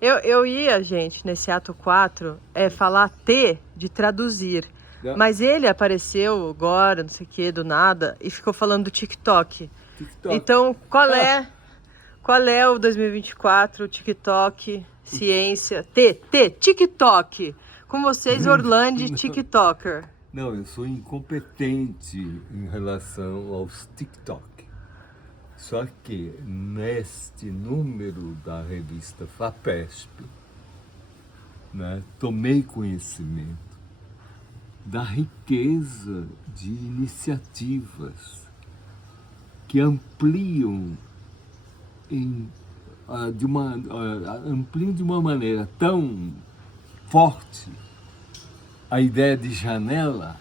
Eu ia, gente, nesse ato 4, falar T de traduzir. Mas ele apareceu agora, não sei o que, do nada, e ficou falando do TikTok. Então, qual é o 2024, TikTok, ciência, TikTok. Com vocês, Orlando, TikToker. Não, eu sou incompetente em relação aos TikTok. Só que neste número da revista FAPESP, né, tomei conhecimento da riqueza de iniciativas que ampliam de uma maneira tão forte a ideia de janela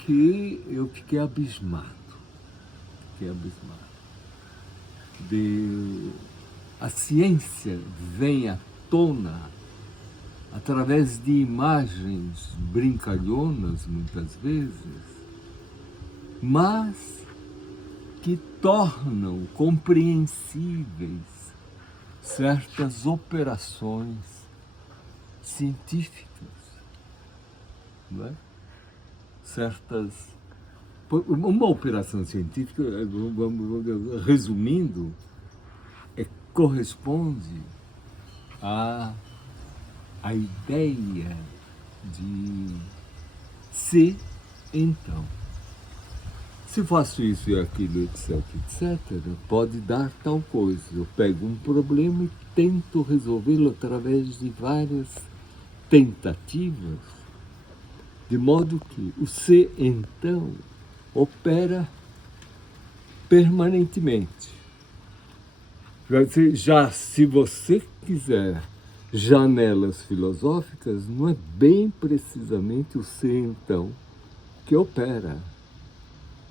que eu fiquei abismado. A ciência vem à tona através de imagens brincalhonas, muitas vezes, mas que tornam compreensíveis certas operações científicas, não é? Uma operação científica, resumindo, corresponde à ideia de se então. Se faço isso e aquilo, etc, pode dar tal coisa. Eu pego um problema e tento resolvê-lo através de várias tentativas, de modo que o se então opera permanentemente. Já se você quiser janelas filosóficas, não é bem precisamente o se então que opera.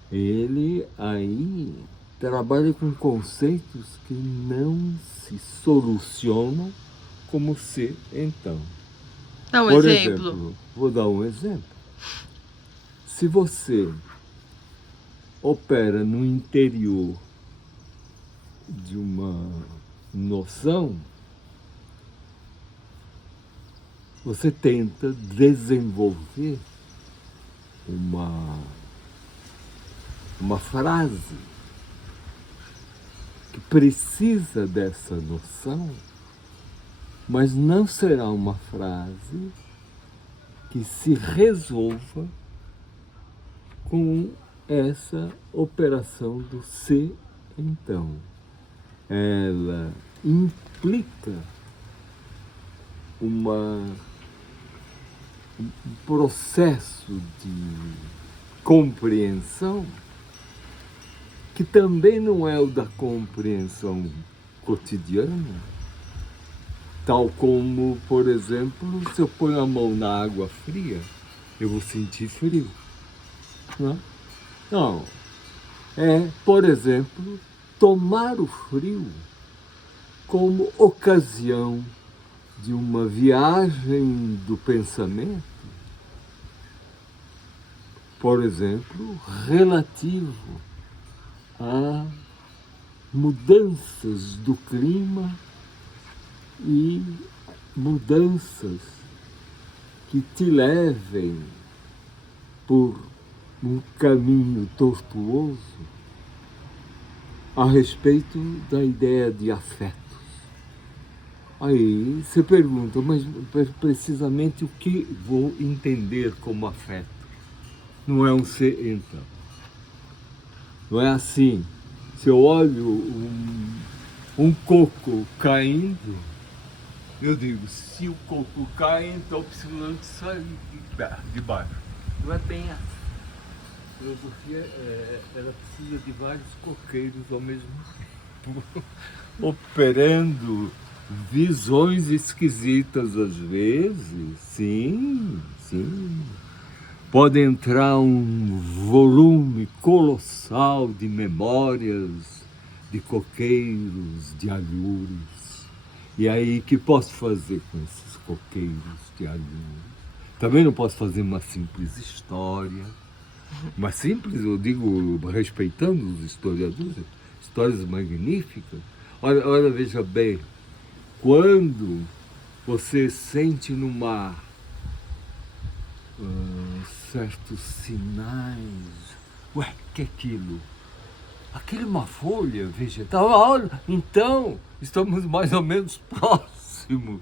Ele aí trabalha com conceitos que não se solucionam como se então. Dá um Por exemplo. exemplo, vou dar um exemplo. Se você opera no interior de uma noção, você tenta desenvolver uma frase que precisa dessa noção, mas não será uma frase que se resolva com essa operação do se então. Ela implica um processo de compreensão que também não é o da compreensão cotidiana, tal como, por exemplo, se eu ponho a mão na água fria, eu vou sentir frio. Não. Por exemplo, tomar o frio como ocasião de uma viagem do pensamento, por exemplo, relativo a mudanças do clima e mudanças que te levem por um caminho tortuoso a respeito da ideia de afetos. Aí você pergunta, mas precisamente o que vou entender como afeto? Não é um ser então. Não é assim. Se eu olho um coco caindo, eu digo, se o coco cai, então precisando sair de baixo. Não é bem assim. A filosofia, ela precisa de vários coqueiros ao mesmo tempo, operando visões esquisitas às vezes, sim. Pode entrar um volume colossal de memórias, de coqueiros, de alhures. E aí, o que posso fazer com esses coqueiros de alhures? Também não posso fazer uma simples história. Mas simples, eu digo, respeitando os historiadores, histórias magníficas. Olha, veja bem, quando você sente no mar certos sinais, ué, que é aquilo? Aquilo é uma folha vegetal, olha, então estamos mais ou menos próximos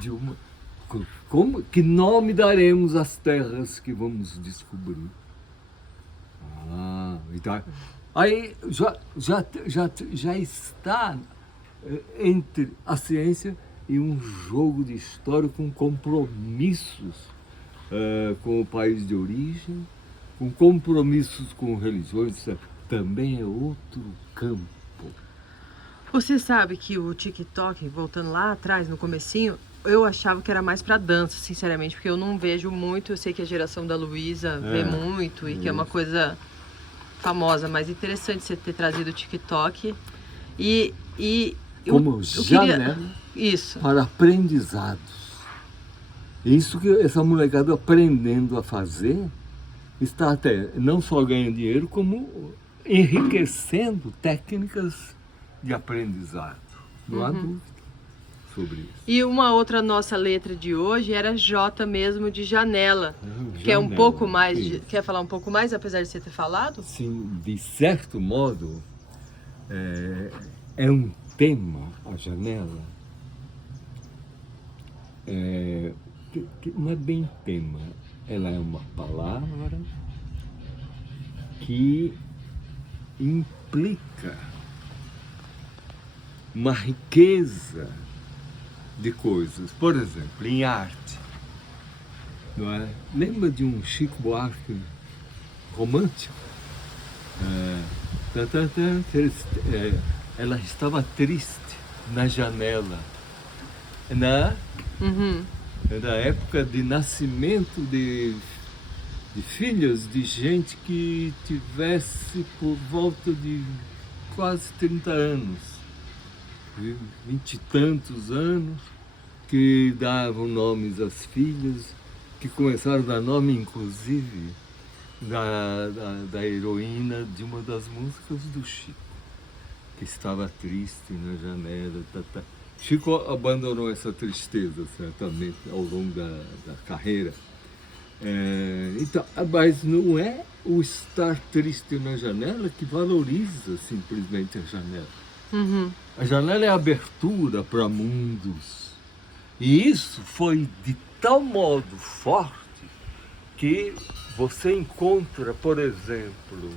de uma... Que nome daremos às terras que vamos descobrir? Então, aí já está entre a ciência e um jogo de história com compromissos com o país de origem, com compromissos com religiões, também é outro campo. Você sabe que o TikTok, voltando lá atrás, no comecinho, eu achava que era mais para dança, sinceramente, porque eu não vejo muito. Eu sei que a geração da Luísa vê muito e que é uma coisa famosa, mas interessante você ter trazido o TikTok. Como janela para aprendizados. Isso que essa molecada aprendendo a fazer, está até não só ganhando dinheiro, como enriquecendo técnicas de aprendizado. Não há dúvida sobre isso. E uma outra nossa letra de hoje era J mesmo, de janela, que é um pouco mais... Quer falar um pouco mais, apesar de você ter falado? Sim, de certo modo, é um tema, a janela, que não é bem tema, ela é uma palavra que implica uma riqueza de coisas. Por exemplo, em arte, não é? Lembra de um Chico Buarque romântico? Ela estava triste na janela, na época de nascimento de filhos de gente que tivesse por volta de quase 30 anos, 20 e tantos anos, que davam nomes às filhas, que começaram a dar nome, inclusive, da heroína de uma das músicas do Chico, que estava triste na janela. Chico abandonou essa tristeza, certamente, ao longo da carreira. Então, mas não é o estar triste na janela que valoriza simplesmente a janela. A janela é a abertura para mundos. E isso foi de tal modo forte que você encontra, por exemplo,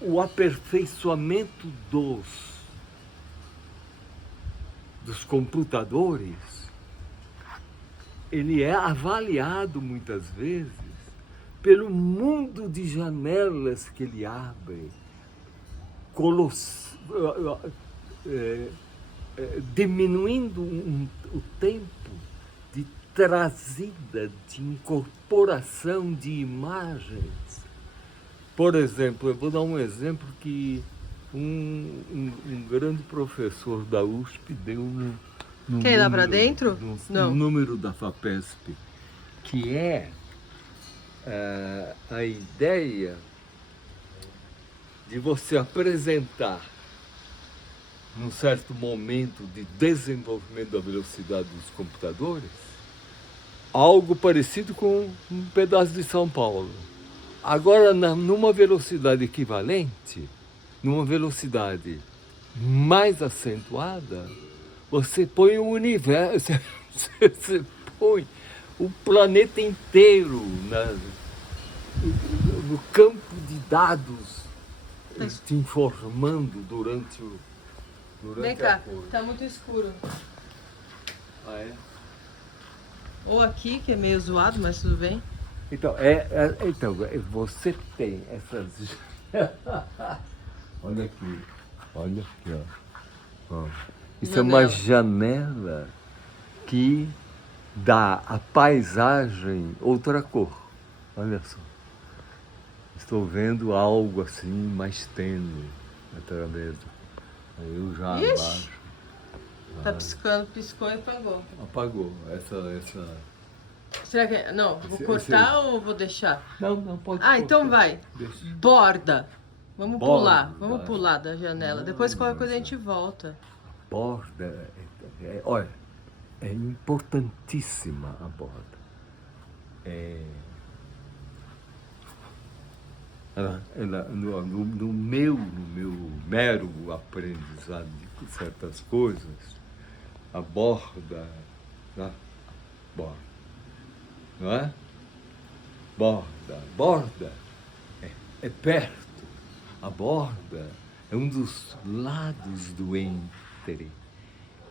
o aperfeiçoamento dos computadores. Ele é avaliado muitas vezes pelo mundo de janelas que ele abre, diminuindo o tempo de trazida, de incorporação de imagens. Por exemplo, eu vou dar um exemplo que um grande professor da USP deu Quer ir lá para dentro? No número da FAPESP, que é a ideia de você apresentar, num certo momento de desenvolvimento da velocidade dos computadores, algo parecido com um pedaço de São Paulo. Agora, numa velocidade equivalente, numa velocidade mais acentuada, você põe o universo, você põe o planeta inteiro no campo de dados, te informando durante Vem cá, tá muito escuro. Ou aqui, que é meio zoado, mas tudo bem. Então, você tem essas... Olha aqui, ó. Isso é uma janela que dá à paisagem outra cor. Olha só. Estou vendo algo assim mais tênue através do... Eu já abaixo. Tá piscando, piscou e apagou. Apagou. Essa... Será que... Não, vou cortar ou vou deixar? Não, pode cortar. Então vai. Deixa. Borda. Vamos borda. vamos pular da janela. Depois qualquer coisa a gente volta. Borda, olha, é importantíssima a borda. No meu mero aprendizado de certas coisas, a borda, né? Borda, não é? Borda é perto. A borda é um dos lados do êntere.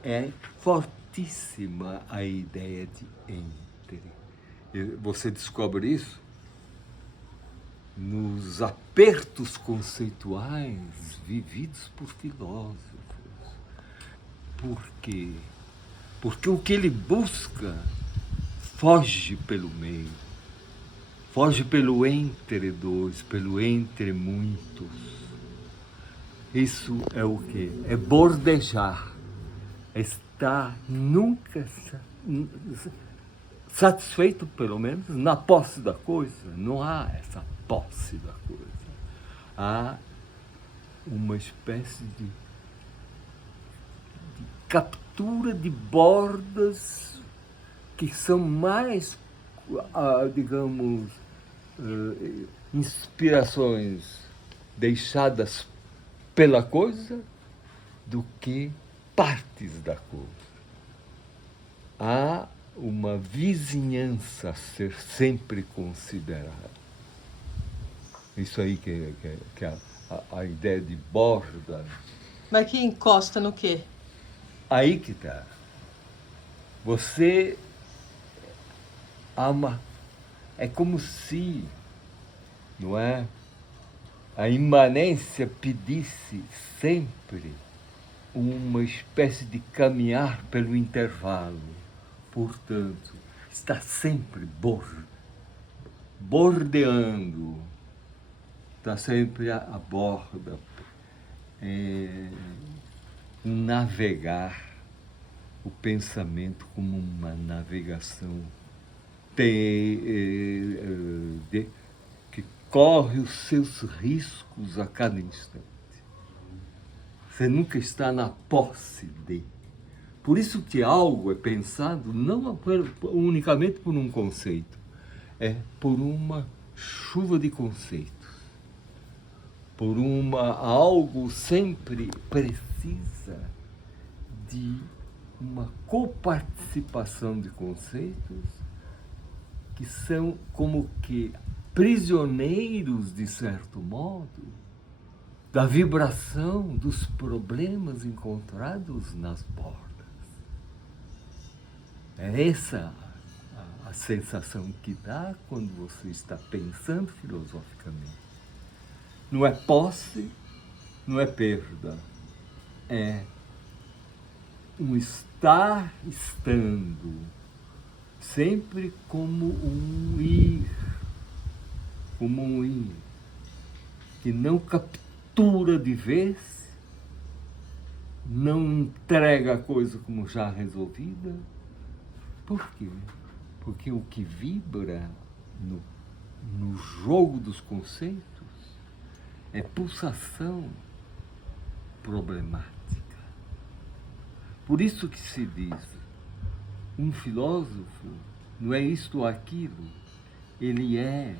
É fortíssima a ideia de êntere. Você descobre isso nos apertos conceituais vividos por filósofos. Por quê? Porque o que ele busca foge pelo meio, foge pelo entre dois, pelo entre muitos. Isso é o quê? É bordejar, é estar nunca satisfeito, pelo menos, na posse da coisa. Não há essa posse da coisa. Há uma espécie de captura de bordas que são mais, digamos, inspirações deixadas pela coisa do que partes da coisa. Há uma vizinhança a ser sempre considerada. Isso aí que é a ideia de borda. Mas que encosta no quê? Aí que está. Você ama. É como se, não é? A imanência pedisse sempre uma espécie de caminhar pelo intervalo. Portanto, está sempre bordeando, está sempre a borda, navegar o pensamento como uma navegação que corre os seus riscos a cada instante. Você nunca está na posse de. Por isso que algo é pensado não unicamente por um conceito, é por uma chuva de conceitos. Por algo sempre precisa de uma coparticipação de conceitos que são como que prisioneiros, de certo modo, da vibração dos problemas encontrados nas bordas. É essa a sensação que dá quando você está pensando filosoficamente. Não é posse, não é perda, é um estar estando, sempre como um ir, que não captura de vez, não entrega a coisa como já resolvida. Por quê? Porque o que vibra no jogo dos conceitos é pulsação problemática. Por isso que se diz, um filósofo não é isto ou aquilo, ele é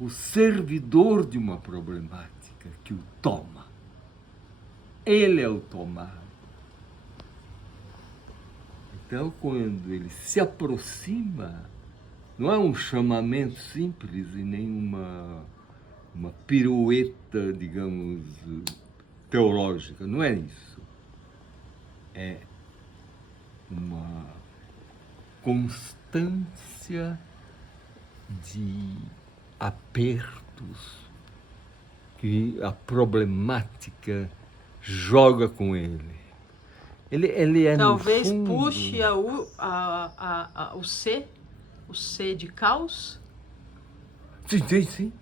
o servidor de uma problemática que o toma. Ele é o tomado. Então, quando ele se aproxima, não é um chamamento simples e nem uma pirueta, digamos, teológica, não é isso. É uma constância de apertos que a problemática joga com ele. Ele é, talvez, no fundo, puxe o C de caos? Sim.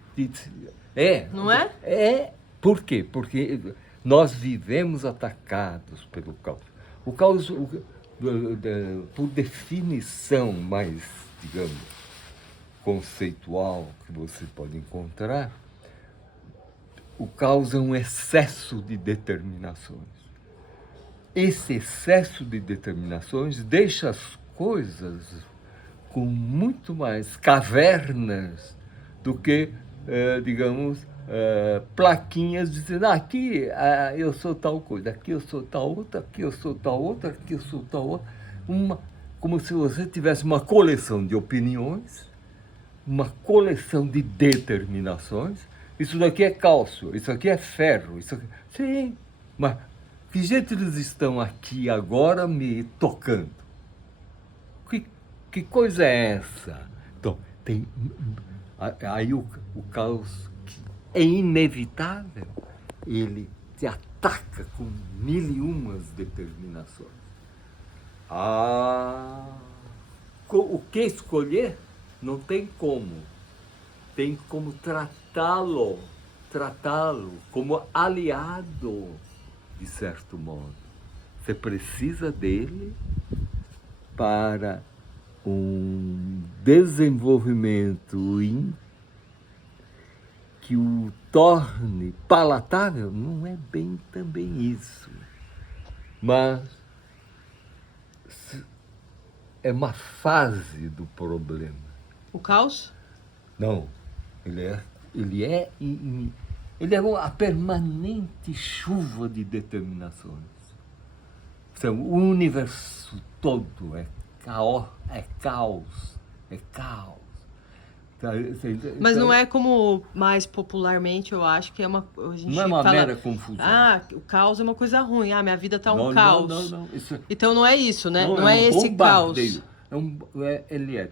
É. Não é? É. Por quê? Porque nós vivemos atacados pelo caos. O caos, por definição mais, digamos, conceitual que você pode encontrar, o caos é um excesso de determinações. Esse excesso de determinações deixa as coisas com muito mais cavernas do que, digamos, plaquinhas dizendo, aqui eu sou tal coisa, aqui eu sou tal outra, aqui eu sou tal outra, aqui eu sou tal outra. Como se você tivesse uma coleção de opiniões, uma coleção de determinações. Isso daqui é cálcio, isso aqui é ferro, isso aqui... Sim, mas que jeito eles estão aqui agora me tocando? Que coisa é essa? Então, tem aí o caos, que é inevitável, ele te ataca com mil e umas determinações. O que escolher? Não tem como. Tem como tratá-lo como aliado, de certo modo. Você precisa dele para um desenvolvimento que o torne palatável. Não é bem também isso, mas é uma fase do problema. O caos? Não, ele é a permanente chuva de determinações. Então, o universo todo é caos. Mas não é como mais popularmente, eu acho que é uma... A gente não é uma fala, mera confusão. o caos é uma coisa ruim. Minha vida tá um caos. Não. Então não é isso, né? Não é é esse bombardeio. caos. Ele é,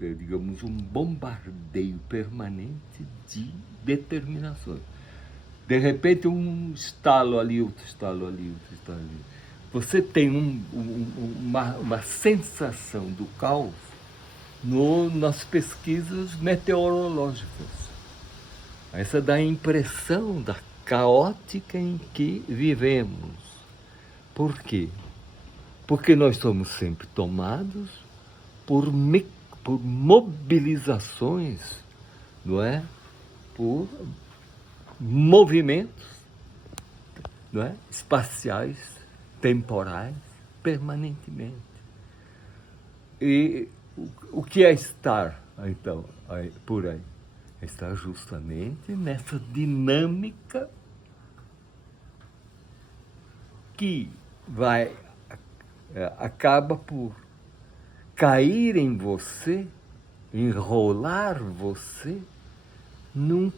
digamos, um bombardeio permanente de determinações. De repente, um estalo ali, outro estalo ali, outro estalo ali. Você tem uma sensação do caos nas pesquisas meteorológicas. Essa dá a impressão da caótica em que vivemos. Por quê? Porque nós somos sempre tomados por mobilizações, não é? Por movimentos, não é? Espaciais, temporais, permanentemente. E o que é estar, então, por aí? É estar justamente nessa dinâmica que acaba por cair em você, enrolar você em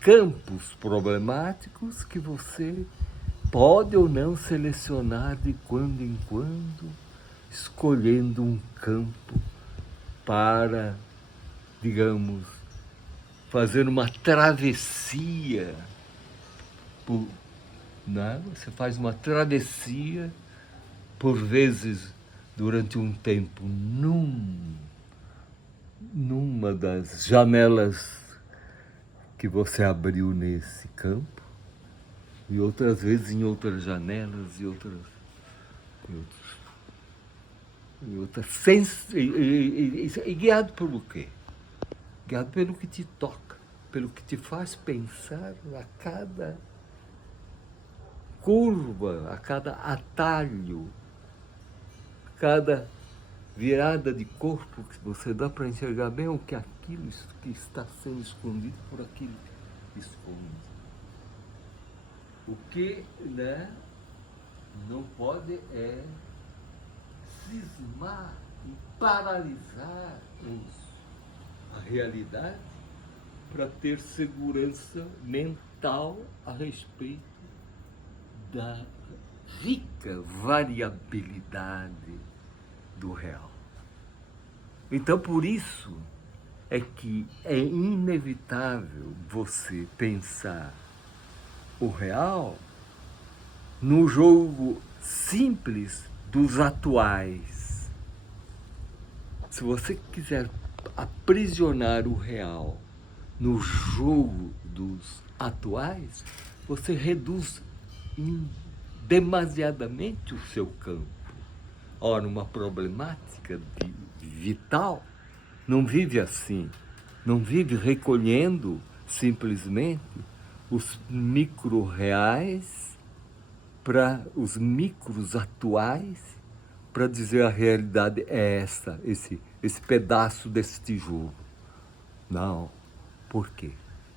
campos problemáticos que você pode ou não selecionar de quando em quando, escolhendo um campo para, digamos, fazer uma travessia. Né? Você faz uma travessia, por vezes, durante um tempo, numa das janelas que você abriu nesse campo, e outras vezes em outras janelas e guiado pelo quê? Guiado pelo que te toca, pelo que te faz pensar a cada curva, a cada atalho, a cada virada de corpo que você dá para enxergar bem o que aquilo que está sendo escondido por aquilo que esconde. O que, né, não pode é cismar e paralisar a realidade para ter segurança mental a respeito da rica variabilidade do real. Então, por isso é que é inevitável você pensar o real no jogo simples dos atuais. Se você quiser aprisionar o real no jogo dos atuais, você reduz demasiadamente o seu campo. Ora, uma problemática vital não vive assim, não vive recolhendo simplesmente os micro-reais para os micros atuais, para dizer a realidade é essa, esse pedaço desse tijolo. Não. Por quê?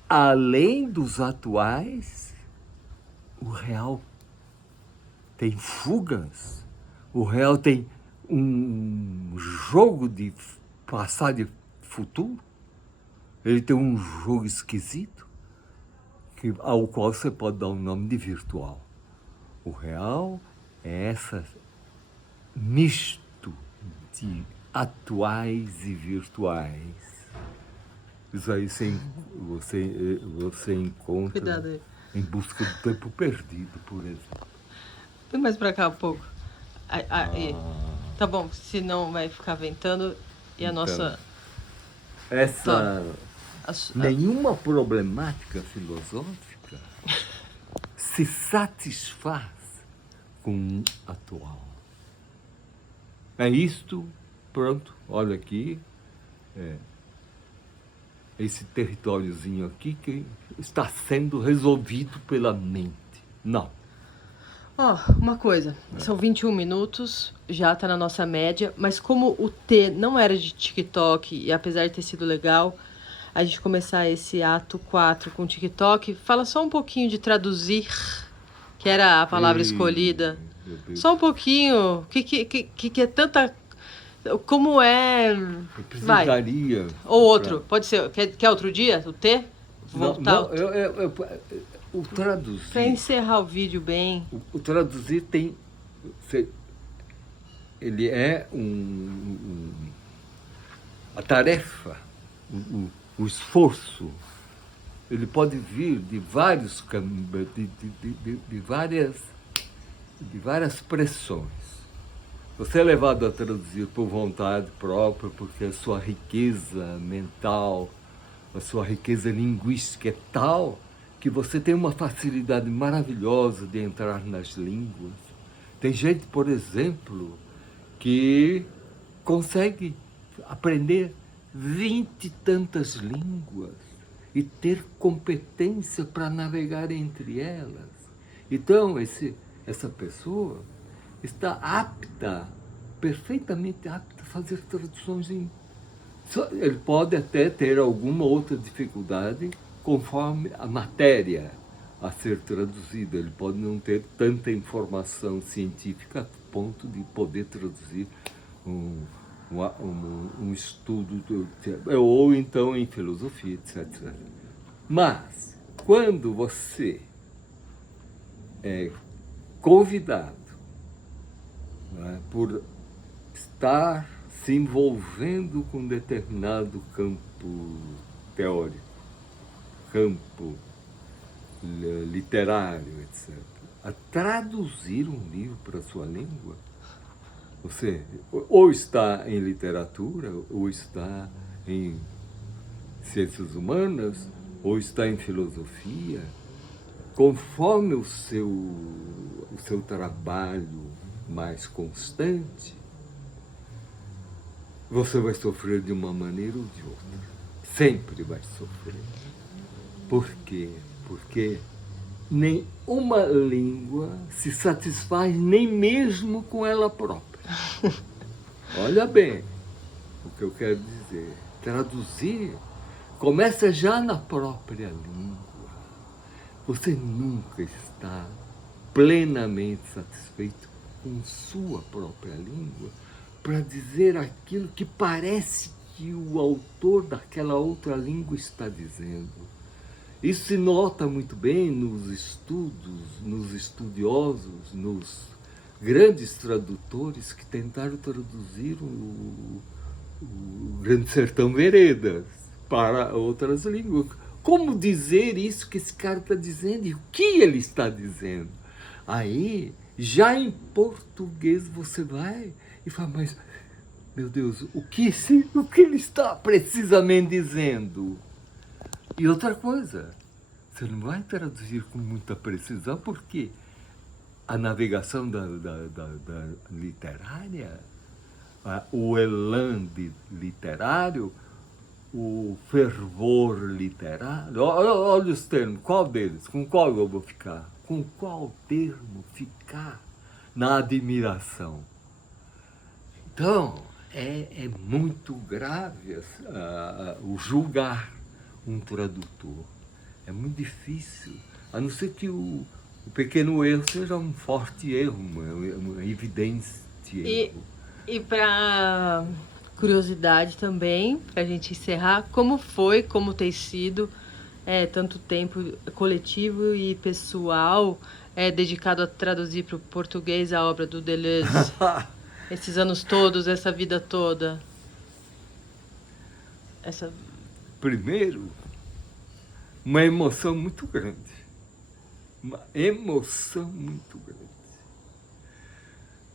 Além dos atuais, o real tem fugas, o real tem um jogo de passado e futuro, ele tem um jogo esquisito, ao qual você pode dar o nome de virtual. O real é esse misto de atuais e virtuais. Isso aí você encontra em Busca do Tempo Perdido, por exemplo. Vem mais pra cá um pouco. Tá bom, senão vai ficar ventando e a Então, nossa... Nenhuma problemática filosófica se satisfaz com um atual. É isto, pronto, olha aqui, esse territóriozinho aqui que está sendo resolvido pela mente. Não. Uma coisa, são 21 minutos, já tá na nossa média, mas como o T não era de TikTok, e apesar de ter sido legal, a gente começar esse ato 4 com TikTok, fala só um pouquinho de traduzir, que era a palavra escolhida. Só um pouquinho, o que é tanta... Como é... Vai. Ou outro, pode ser, quer outro dia, o T? Voltar. O traduzir... Para encerrar o vídeo bem... O traduzir tem... Ele é a tarefa, o esforço. Ele pode vir de vários de várias pressões. Você é levado a traduzir por vontade própria, porque a sua riqueza mental, a sua riqueza linguística é tal que você tem uma facilidade maravilhosa de entrar nas línguas. Tem gente, por exemplo, que consegue aprender 20 e tantas línguas e ter competência para navegar entre elas. Então, essa pessoa está apta, perfeitamente apta a fazer traduções ele pode até ter alguma outra dificuldade conforme a matéria a ser traduzida. Ele pode não ter tanta informação científica a ponto de poder traduzir um estudo, ou então em filosofia, etc. Mas, quando você é convidado, por estar se envolvendo com determinado campo teórico, campo literário, etc., a traduzir um livro para a sua língua, você ou está em literatura, ou está em ciências humanas, ou está em filosofia, conforme o seu trabalho mais constante, você vai sofrer de uma maneira ou de outra. Sempre vai sofrer. Por quê? Porque nenhuma língua se satisfaz nem mesmo com ela própria. Olha bem o que eu quero dizer. Traduzir começa já na própria língua. Você nunca está plenamente satisfeito com sua própria língua para dizer aquilo que parece que o autor daquela outra língua está dizendo. Isso se nota muito bem nos estudos, nos estudiosos, nos grandes tradutores que tentaram traduzir o Grande Sertão Veredas para outras línguas. Como dizer isso que esse cara está dizendo e o que ele está dizendo? Aí, já em português, você vai e fala, mas, meu Deus, o que ele está precisamente dizendo? E outra coisa, você não vai traduzir com muita precisão, porque a navegação da literária, o elan literário, o fervor literário. Olha os termos, qual deles? Com qual eu vou ficar? Com qual termo ficar na admiração? Então, é muito grave o julgar um tradutor. É muito difícil, a não ser que o pequeno erro seja um forte erro, uma evidente erro. E para curiosidade também, para a gente encerrar, como tem sido tanto tempo coletivo e pessoal dedicado a traduzir para o português a obra do Deleuze? Esses anos todos, essa vida toda. Primeiro, uma emoção muito grande. Uma emoção muito grande.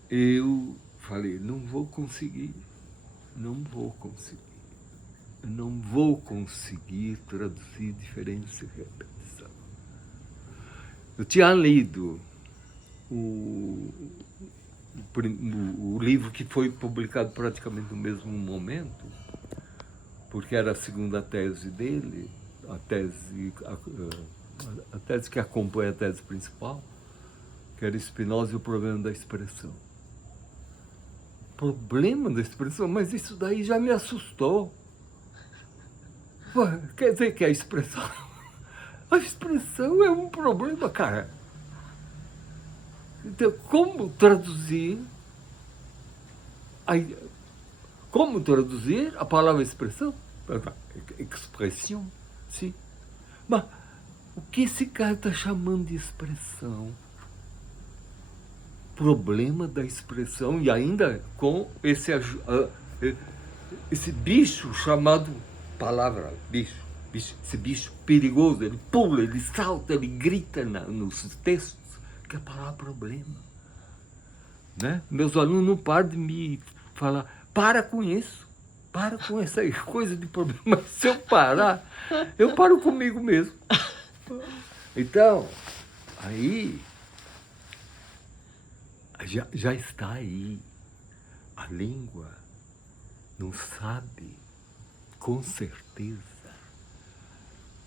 Eu falei, não vou conseguir traduzir diferença e repetição. Eu tinha lido o livro que foi publicado praticamente no mesmo momento, porque era a segunda tese dele, a tese que acompanha a tese principal, que era Spinoza e o problema da expressão. Problema da expressão? Mas isso daí já me assustou. Pô, quer dizer que a expressão é um problema, cara. Então, como traduzir a palavra expressão? Expressão, sim. Mas o que esse cara está chamando de expressão? Problema da expressão, e ainda com esse bicho chamado palavra, bicho, esse bicho perigoso, ele pula, ele salta, ele grita nos textos, que é a palavra problema. Né? Meus alunos não param de me falar, para com isso, para com essa coisa de problema. Mas se eu parar, eu paro comigo mesmo. Então, aí já está aí. A língua não sabe, com certeza,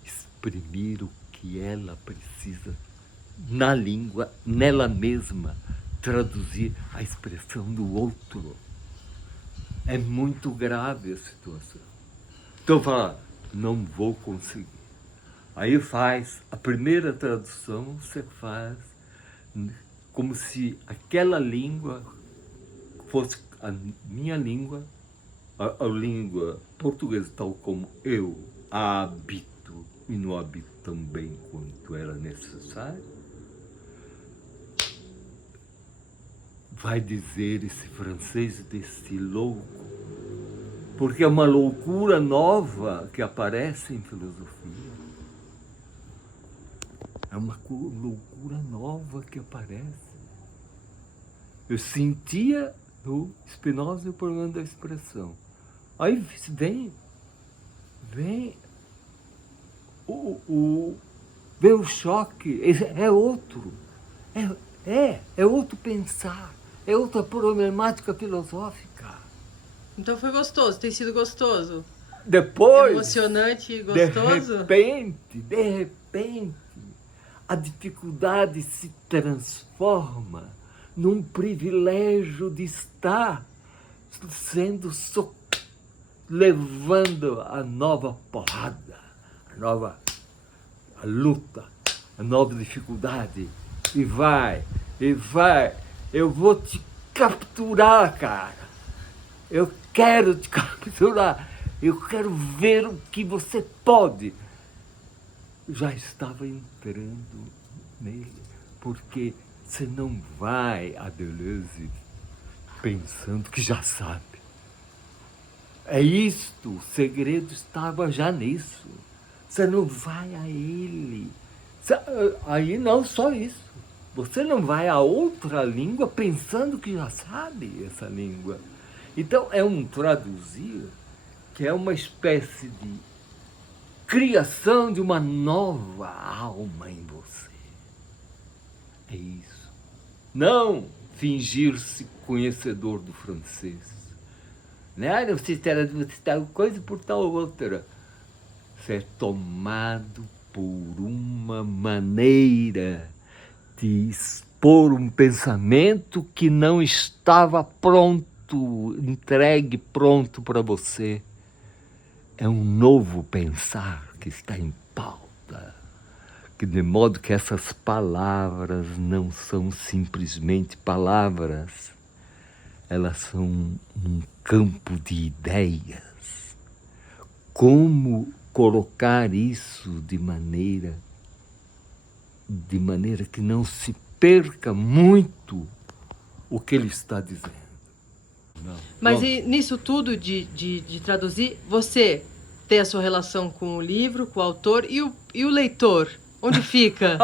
exprimir o que ela precisa na língua, nela mesma, traduzir a expressão do outro. É muito grave a situação. Então fala, não vou conseguir. Aí faz, a primeira tradução você faz como se aquela língua fosse a minha língua, a língua portuguesa tal como eu a habito e não habito tão bem quanto era necessário. Vai dizer esse francês desse louco, porque é uma loucura nova que aparece em filosofia. É uma loucura nova que aparece. Eu sentia no Spinoza o problema da expressão. Aí vem o choque, é outro. É outro pensar, é outra problemática filosófica. Então foi gostoso, tem sido gostoso? Depois, emocionante e gostoso? De repente, a dificuldade se transforma num privilégio de estar sendo levando a nova porrada, a luta, a nova dificuldade. E vai, eu vou te capturar, cara. Eu quero te capturar. Eu quero ver o que você pode. Já estava entrando nele, porque você não vai a Deleuze pensando que já sabe. É isto, o segredo estava já nisso. Você não vai a ele. Aí não só isso. Você não vai a outra língua pensando que já sabe essa língua. Então é um traduzir que é uma espécie de criação de uma nova alma em você. É isso. Não fingir-se conhecedor do francês. né? Você está coisa por tal outra. Você é tomado por uma maneira de expor um pensamento que não estava pronto, entregue pronto para você. É um novo pensar que está em pauta, que de modo que essas palavras não são simplesmente palavras, elas são um campo de ideias. Como colocar isso de maneira que não se perca muito o que ele está dizendo. Não. Mas e nisso tudo de traduzir, você tem a sua relação com o livro, com o autor e o leitor? Onde fica?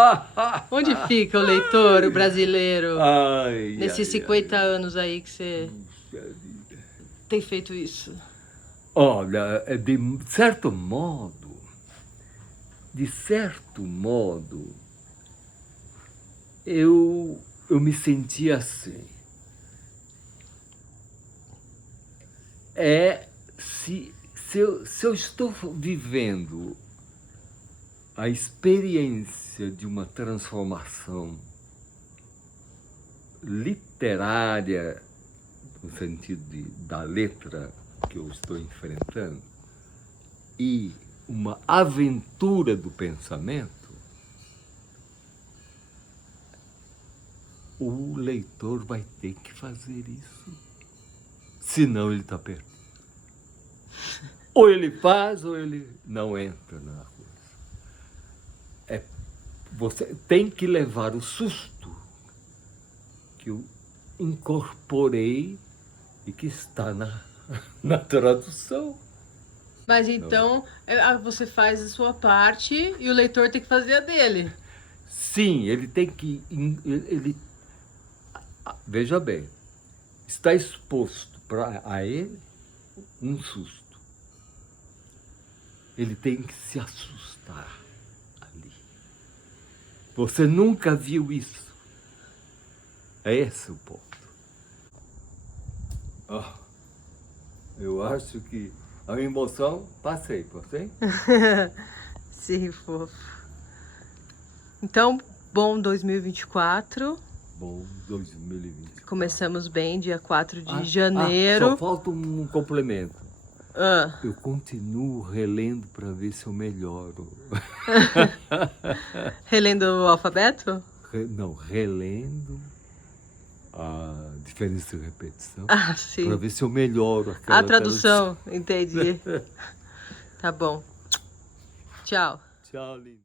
Onde fica o leitor, o brasileiro, nesses 50 anos aí que você tem feito isso? Olha, de certo modo, eu me senti assim. Se eu estou vivendo a experiência de uma transformação literária, no sentido da letra que eu estou enfrentando, e uma aventura do pensamento, o leitor vai ter que fazer isso. Senão ele está perdido. Ou ele faz, ou ele não entra na coisa. Você tem que levar o susto que eu incorporei e que está na tradução. Mas então você faz a sua parte e o leitor tem que fazer a dele. Sim, ele tem que... Veja bem, está exposto a ele um susto. Ele tem que se assustar ali. Você nunca viu isso. É esse o ponto. Eu acho que a emoção, passei. Sim, fofo. Então, bom 2024. Bom 2024. Começamos bem, dia 4 de janeiro. Só falta um complemento. Eu continuo relendo para ver se eu melhoro. Relendo o alfabeto? Não, relendo a diferença de repetição. Sim. Para ver se eu melhoro aquela A tradução, entendi. Tá bom. Tchau. Tchau, lindo.